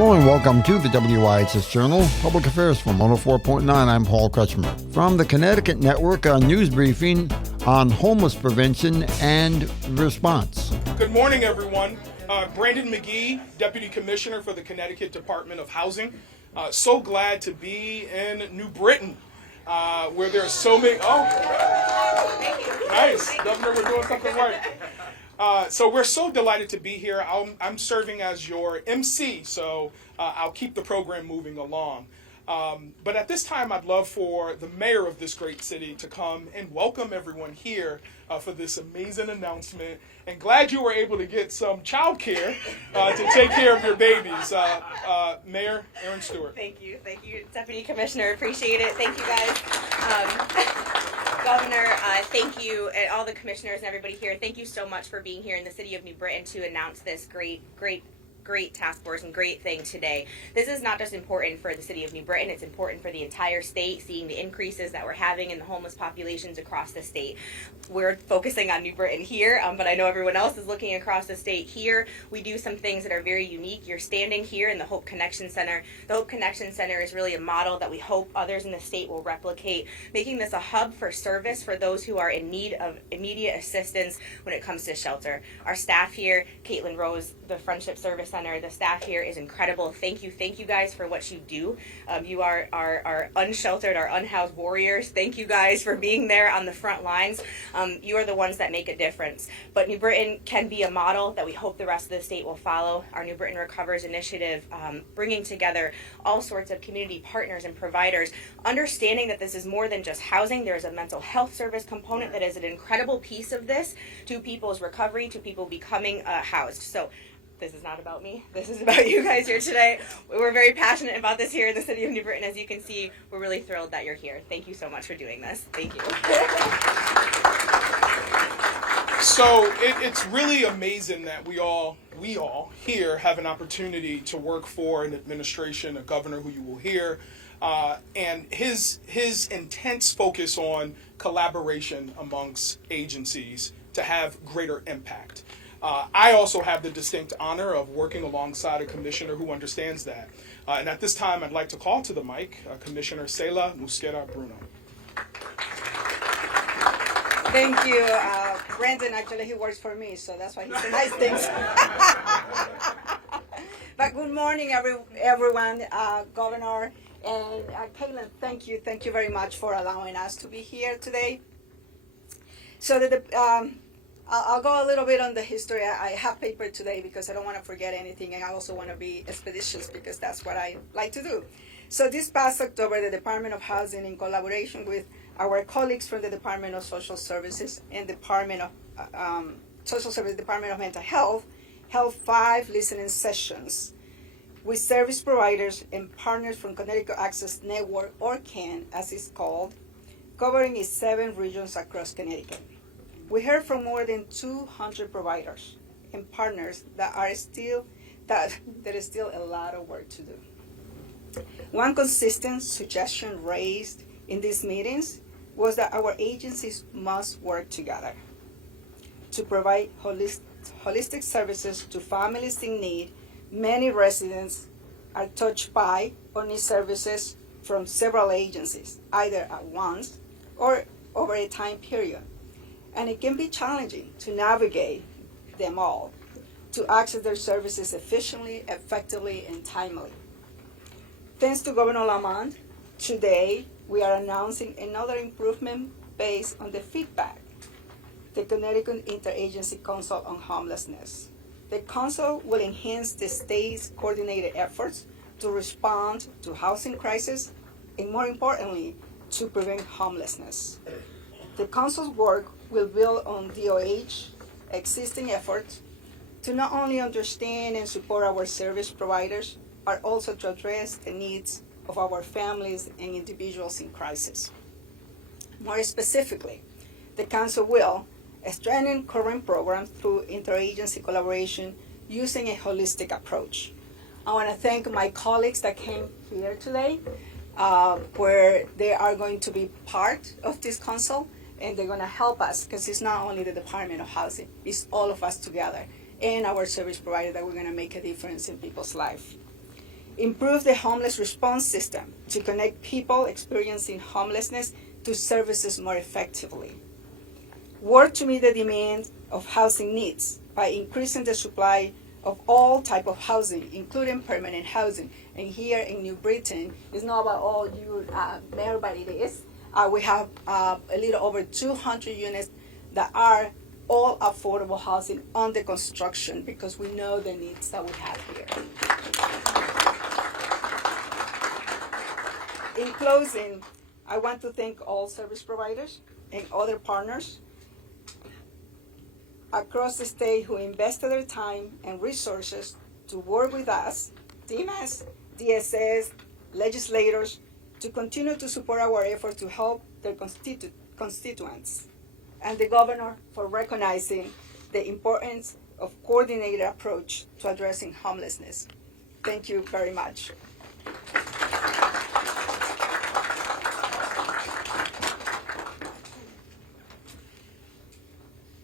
Hello and welcome to the WIHS Journal, Public Affairs from 104.9. I'm Paul Kretschmer. From the Connecticut Network, a news briefing on homeless prevention and response. Good morning, everyone. Brandon McGee, Deputy Commissioner for the Connecticut Department of Housing. So glad to be in New Britain, where there are so many. Oh, nice. Governor, we're doing something right. So we're so delighted to be here. I'm serving as your MC, so I'll keep the program moving along. But at this time, I'd love for the mayor of this great city to come and welcome everyone here for this amazing announcement. And glad you were able to get some childcare to take care of your babies. Mayor Aaron Stewart. Thank you, Deputy Commissioner. Appreciate it. Thank you, guys. Governor, thank you, and all the commissioners and everybody here. Thank you so much for being here in the city of New Britain to announce this great task force and great thing today. This is not just important for the city of New Britain, it's important for the entire state, seeing the increases that we're having in the homeless populations across the state. We're focusing on New Britain here, but I know everyone else is looking across the state here. We do some things that are very unique. You're standing here in the Hope Connection Center. The Hope Connection Center is really a model that we hope others in the state will replicate, making this a hub for service for those who are in need of immediate assistance when it comes to shelter. Our staff here, Caitlin Rose, the Friendship Service Center, the staff here is incredible. Thank you guys for what you do. You are our unsheltered, our unhoused warriors. Thank you guys for being there on the front lines. You are the ones that make a difference. But New Britain can be a model that we hope the rest of the state will follow. Our New Britain Recovers initiative, bringing together all sorts of community partners and providers, understanding that this is more than just housing. There is a mental health service component that is an incredible piece of this to people's recovery, to people becoming housed. So this is not about me. This is about you guys here today. We're very passionate about this here in the city of New Britain. As you can see, we're really thrilled that you're here. Thank you so much for doing this. Thank you. So it's really amazing that we all here have an opportunity to work for an administration, a governor who you will hear, and his intense focus on collaboration amongst agencies to have greater impact. I also have the distinct honor of working alongside a commissioner who understands that. And at this time, I'd like to call to the mic Commissioner Seila Mosquera Bruno. Thank you. Brandon, actually, he works for me, so that's why he said nice things. But good morning, everyone, Governor, and Caitlin, thank you very much for allowing us to be here today. So I'll go a little bit on the history. I have paper today because I don't want to forget anything, and I also want to be expeditious because that's what I like to do. So this past October, the Department of Housing, in collaboration with our colleagues from the Department of Social Services and Department of Social Service, Department of Mental Health, held 5 listening sessions with service providers and partners from Connecticut Access Network, or CAN as it's called, covering its 7 regions across Connecticut. We heard from more than 200 providers and partners that there is still a lot of work to do. One consistent suggestion raised in these meetings was that our agencies must work together to provide holistic services to families in need. Many residents are touched by or need services from several agencies, either at once or over a time period. And it can be challenging to navigate them all, to access their services efficiently, effectively, and timely. Thanks to Governor Lamont, today we are announcing another improvement based on the feedback, the Connecticut Interagency Council on Homelessness. The council will enhance the state's coordinated efforts to respond to housing crisis and, more importantly, to prevent homelessness. The council's work will build on DOH existing efforts to not only understand and support our service providers, but also to address the needs of our families and individuals in crisis. More specifically, the council will strengthen current programs through interagency collaboration using a holistic approach. I want to thank my colleagues that came here today, where they are going to be part of this council, and they're going to help us, because it's not only the Department of Housing, it's all of us together and our service provider that we're going to make a difference in people's life. improve the homeless response system to connect people experiencing homelessness to services more effectively. Work to meet the demand of housing needs by increasing the supply of all type of housing, including permanent housing. And here in New Britain, it's not about all you mayor, but it is. We have a little over 200 units that are all affordable housing under construction because we know the needs that we have here. In closing, I want to thank all service providers and other partners across the state who invested their time and resources to work with us, DMS, DSS, legislators, to continue to support our effort to help their constituents, and the governor for recognizing the importance of coordinated approach to addressing homelessness. Thank you very much.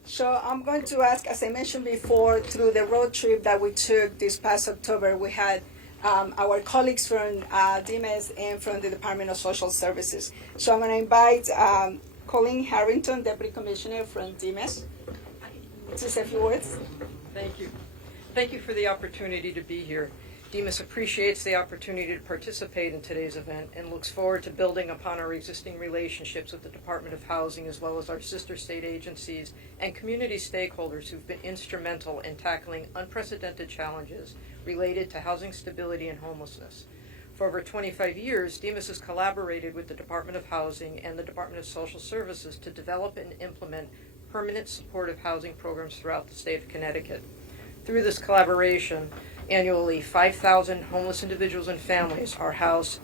So I'm going to ask, as I mentioned before, through the road trip that we took this past October, we had our colleagues from DMS and from the Department of Social Services. So I'm going to invite Colleen Harrington, Deputy Commissioner from DMS, to say a few words. Thank you. Thank you for the opportunity to be here. DMS appreciates the opportunity to participate in today's event and looks forward to building upon our existing relationships with the Department of Housing as well as our sister state agencies and community stakeholders who've been instrumental in tackling unprecedented challenges related to housing stability and homelessness. For over 25 years, DMS has collaborated with the Department of Housing and the Department of Social Services to develop and implement permanent supportive housing programs throughout the state of Connecticut. Through this collaboration, annually 5,000 homeless individuals and families are housed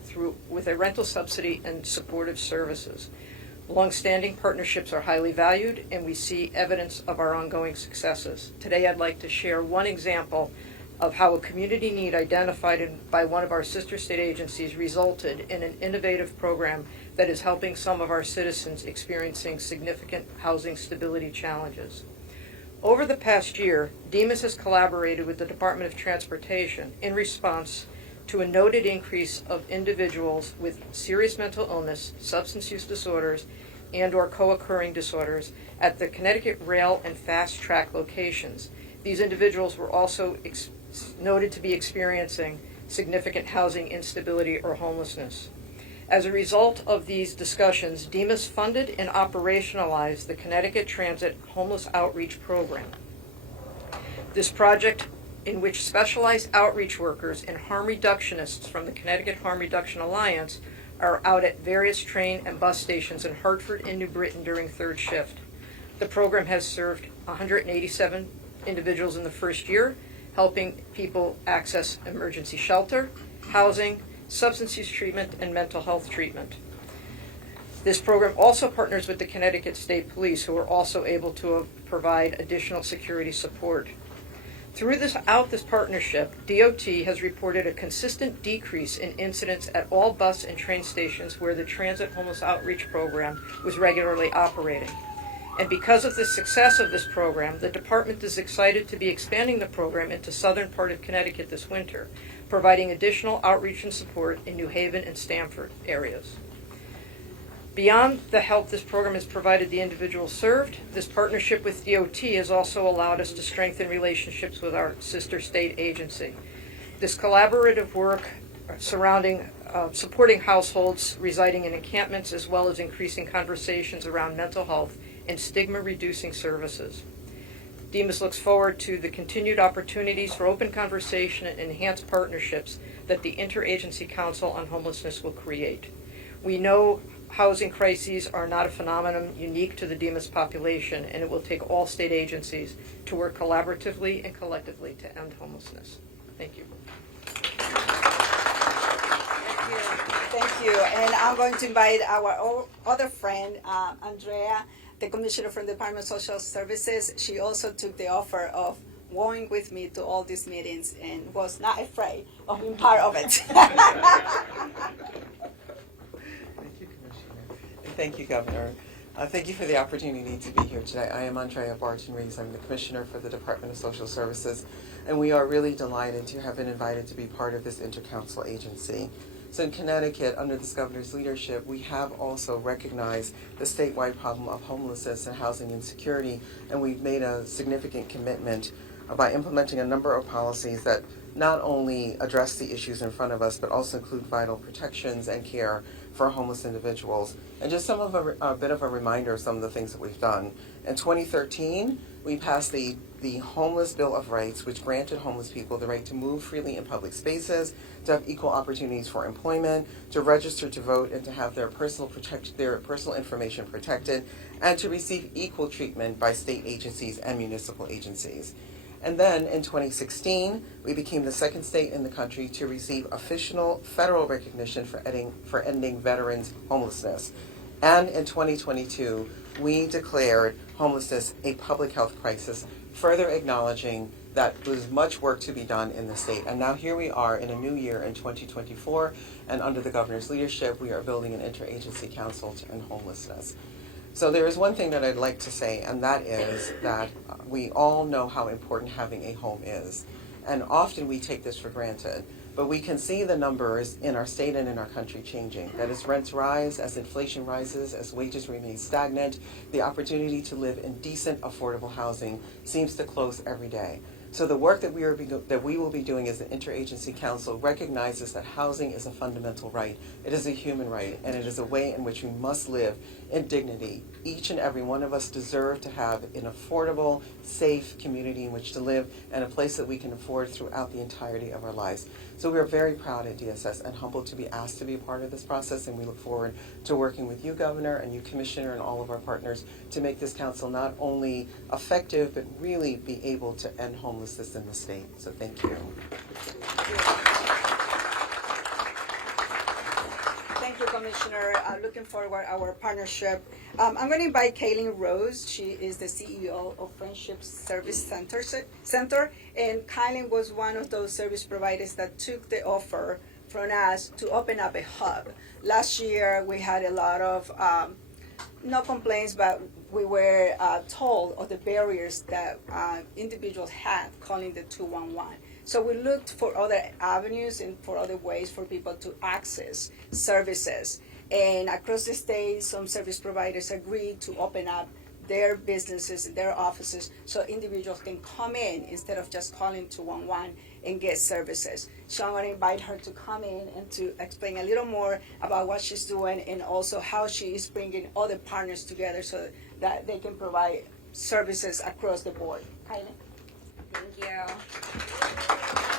with a rental subsidy and supportive services. Long-standing partnerships are highly valued, and we see evidence of our ongoing successes. Today I'd like to share one example of how a community need identified by one of our sister state agencies resulted in an innovative program that is helping some of our citizens experiencing significant housing stability challenges. Over the past year, DMS has collaborated with the Department of Transportation in response to a noted increase of individuals with serious mental illness, substance use disorders, and/or co-occurring disorders at the Connecticut rail and fast track locations. These individuals were also noted to be experiencing significant housing instability or homelessness. As a result of these discussions, DMS funded and operationalized the Connecticut Transit Homeless Outreach Program. This project, in which specialized outreach workers and harm reductionists from the Connecticut Harm Reduction Alliance are out at various train and bus stations in Hartford and New Britain during third shift. The program has served 187 individuals in the first year, helping people access emergency shelter, housing, substance use treatment, and mental health treatment. This program also partners with the Connecticut State Police, who are also able to provide additional security support. Throughout this partnership, DOT has reported a consistent decrease in incidents at all bus and train stations where the Transit Homeless Outreach Program was regularly operating. And because of the success of this program, the department is excited to be expanding the program into southern part of Connecticut this winter, providing additional outreach and support in New Haven and Stamford areas. Beyond the help this program has provided the individuals served, this partnership with DOT has also allowed us to strengthen relationships with our sister state agency. This collaborative work surrounding supporting households residing in encampments, as well as increasing conversations around mental health and stigma-reducing services. DMS looks forward to the continued opportunities for open conversation and enhanced partnerships that the Interagency Council on Homelessness will create. We know housing crises are not a phenomenon unique to the DMS population, and it will take all state agencies to work collaboratively and collectively to end homelessness. Thank you. Thank you. And I'm going to invite our other friend, Andrea, the commissioner from the Department of Social Services. She also took the offer of going with me to all these meetings and was not afraid of being part of it. Thank you, Commissioner. And thank you, Governor. Thank you for the opportunity to be here today. I am Andrea Barton-Rees. I'm the Commissioner for the Department of Social Services, and we are really delighted to have been invited to be part of this intercouncil agency. So in Connecticut, under this governor's leadership, we have also recognized the statewide problem of homelessness and housing insecurity, and we've made a significant commitment by implementing a number of policies that not only address the issues in front of us, but also include vital protections and care for homeless individuals. And just a bit of a reminder of some of the things that we've done. In 2013, we passed the Homeless Bill of Rights, which granted homeless people the right to move freely in public spaces, to have equal opportunities for employment, to register to vote, and to have their personal information protected, and to receive equal treatment by state agencies and municipal agencies. And then in 2016, we became the second state in the country to receive official federal recognition for ending veterans' homelessness. And in 2022, we declared homelessness a public health crisis, further acknowledging that there's much work to be done in the state. And now here we are in a new year in 2024, and under the governor's leadership, we are building an interagency council to end homelessness. So there is one thing that I'd like to say, and that is that we all know how important having a home is. And often we take this for granted, but we can see the numbers in our state and in our country changing. That as rents rise, as inflation rises, as wages remain stagnant, the opportunity to live in decent, affordable housing seems to close every day. So the work that we will be doing as an interagency council recognizes that housing is a fundamental right. It is a human right, and it is a way in which we must live in dignity. Each and every one of us deserve to have an affordable, safe community in which to live, and a place that we can afford throughout the entirety of our lives. So we are very proud at DSS and humbled to be asked to be a part of this process, and we look forward to working with you, Governor, and you, Commissioner, and all of our partners to make this council not only effective, but really be able to end homelessness in the state. So thank you. Thank you, Commissioner. Looking forward to our partnership. I'm going to invite Kaylin Rose. She is the CEO of Friendship Service Center, and Kaylin was one of those service providers that took the offer from us to open up a hub. Last year, we had a lot of, no complaints, but we were told of the barriers that individuals had calling the 211. So we looked for other avenues and for other ways for people to access services. And across the state, some service providers agreed to open up their businesses, their offices, so individuals can come in instead of just calling 211 and get services. So I'm going to invite her to come in and to explain a little more about what she's doing and also how she is bringing other partners together so that they can provide services across the board. Kylie? Thank you.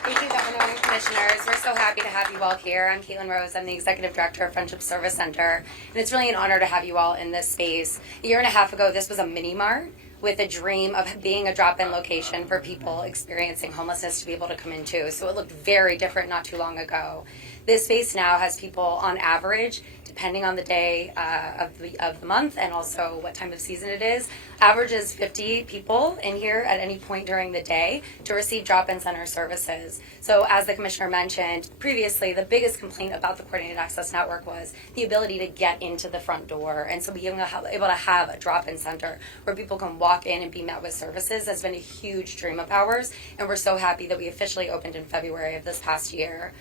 Thank you, Governor and Commissioners. We're so happy to have you all here. I'm Caitlin Rose. I'm the Executive Director of Friendship Service Center, and it's really an honor to have you all in this space. A year and a half ago, this was a mini-mart with a dream of being a drop-in location for people experiencing homelessness to be able to come into. So it looked very different not too long ago. This space now has people on average, depending on the day of the month and also what time of season it is, averages 50 people in here at any point during the day to receive drop-in center services. So as the Commissioner mentioned previously, the biggest complaint about the Coordinated Access Network was the ability to get into the front door. And so being able to have a drop-in center where people can walk in and be met with services has been a huge dream of ours. And we're so happy that we officially opened in February of this past year.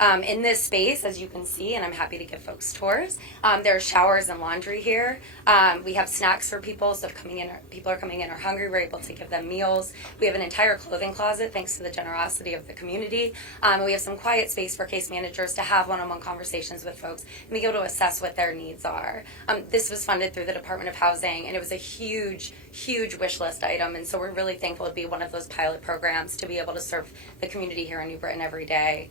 In this space, as you can see, and I'm happy to give folks tours, there are showers and laundry here. We have snacks for people, so if people are coming in are hungry, we're able to give them meals. We have an entire clothing closet, thanks to the generosity of the community. We have some quiet space for case managers to have one-on-one conversations with folks and be able to assess what their needs are. This was funded through the Department of Housing, and it was a huge wish list item, and so we're really thankful to be one of those pilot programs to be able to serve the community here in New Britain every day.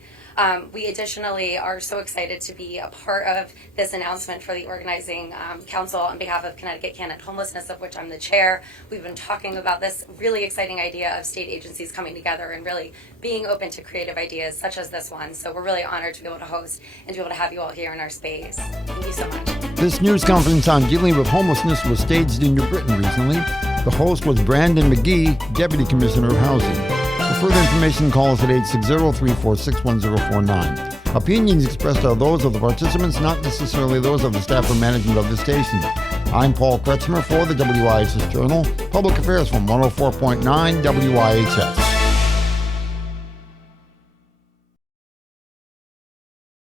We additionally are so excited to be a part of this announcement for the organizing council on behalf of Connecticut Can End Homelessness, of which I'm the chair. We've been talking about this really exciting idea of state agencies coming together and really being open to creative ideas such as this one. So we're really honored to be able to host and to be able to have you all here in our space. Thank you so much. This news conference on dealing with homelessness was staged in New Britain recently. The host was Brandon McGee, Deputy Commissioner of Housing. For further information, call us at 860-346-1049. Opinions expressed are those of the participants, not necessarily those of the staff or management of the station. I'm Paul Kretschmer for the WIHS Journal, Public Affairs from 104.9 WIHS.